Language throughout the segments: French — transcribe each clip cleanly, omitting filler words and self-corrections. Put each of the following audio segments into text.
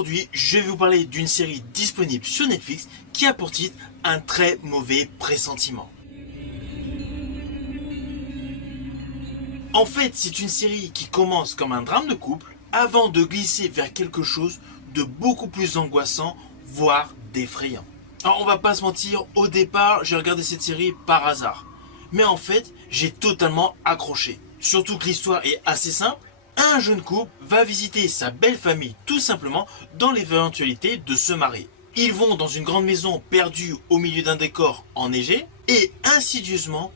Aujourd'hui, je vais vous parler d'une série disponible sur Netflix qui a pour titre Un très mauvais pressentiment. En fait, c'est une série qui commence comme un drame de couple avant de glisser vers quelque chose de beaucoup plus angoissant, voire d'effrayant. Alors on va pas se mentir, au départ, j'ai regardé cette série par hasard. Mais en fait, j'ai totalement accroché. Surtout que l'histoire est assez simple. Un jeune couple va visiter sa belle famille tout simplement dans l'éventualité de se marier. Ils vont dans une grande maison perdue au milieu d'un décor enneigé et insidieusement,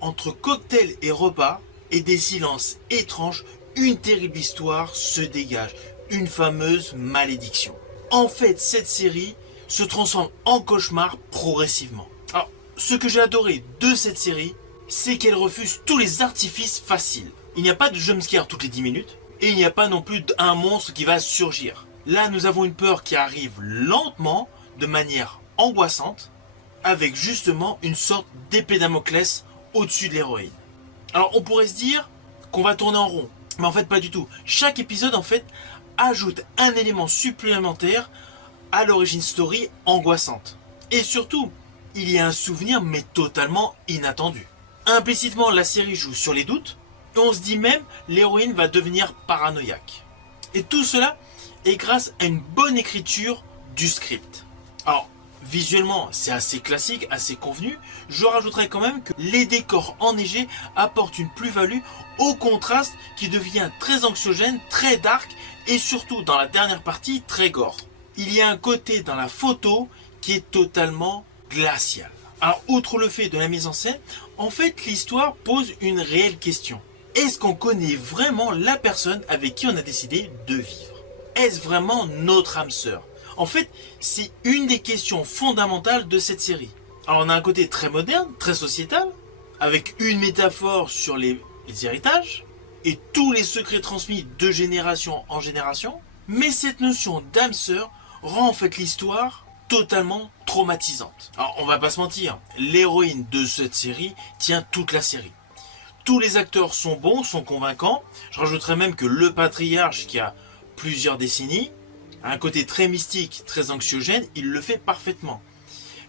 entre cocktails et repas et des silences étranges, une terrible histoire se dégage, une fameuse malédiction. En fait, cette série se transforme en cauchemar progressivement. Alors, ce que j'ai adoré de cette série, c'est qu'elle refuse tous les artifices faciles. Il n'y a pas de jumpscare toutes les 10 minutes, et il n'y a pas non plus un monstre qui va surgir. Là, nous avons une peur qui arrive lentement, de manière angoissante, avec justement une sorte d'épée Damoclès au-dessus de l'héroïne. Alors, on pourrait se dire qu'on va tourner en rond, mais en fait pas du tout. Chaque épisode, en fait, ajoute un élément supplémentaire à l'origine story angoissante. Et surtout, il y a un souvenir mais totalement inattendu. Implicitement, la série joue sur les doutes, et on se dit même l'héroïne va devenir paranoïaque. Et tout cela est grâce à une bonne écriture du script. Alors, visuellement, c'est assez classique, assez convenu. Je rajouterais quand même que les décors enneigés apportent une plus-value au contraste qui devient très anxiogène, très dark et surtout dans la dernière partie très gore. Il y a un côté dans la photo qui est totalement glacial. Alors, outre le fait de la mise en scène, en fait, l'histoire pose une réelle question. Est-ce qu'on connaît vraiment la personne avec qui on a décidé de vivre? Est-ce vraiment notre âme sœur? En fait, c'est une des questions fondamentales de cette série. Alors, on a un côté très moderne, très sociétal, avec une métaphore sur les héritages et tous les secrets transmis de génération en génération. Mais cette notion d'âme sœur rend en fait l'histoire totalement traumatisante. Alors, on va pas se mentir, l'héroïne de cette série tient toute la série. Tous les acteurs sont bons, sont convaincants. Je rajouterais même que le patriarche, qui a plusieurs décennies, a un côté très mystique, très anxiogène, il le fait parfaitement.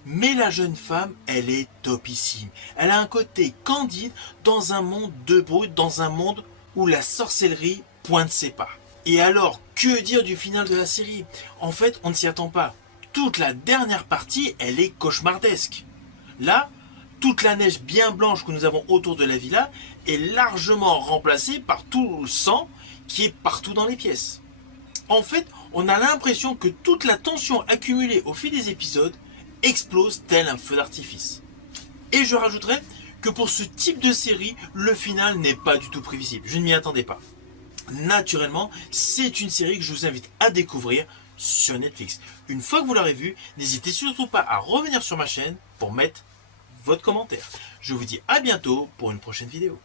Mais la jeune femme, elle est topissime. Elle a un côté candide dans un monde de brut, dans un monde où la sorcellerie pointe ses pas. Et alors, que dire du final de la série? En fait, on ne s'y attend pas. Toute la dernière partie, elle est cauchemardesque. Là, toute la neige bien blanche que nous avons autour de la villa est largement remplacée par tout le sang qui est partout dans les pièces. En fait, on a l'impression que toute la tension accumulée au fil des épisodes explose tel un feu d'artifice. Et je rajouterais que pour ce type de série, le final n'est pas du tout prévisible. Je ne m'y attendais pas. Naturellement, c'est une série que je vous invite à découvrir sur Netflix. Une fois que vous l'aurez vue, n'hésitez surtout pas à revenir sur ma chaîne pour mettre votre commentaire. Je vous dis à bientôt pour une prochaine vidéo.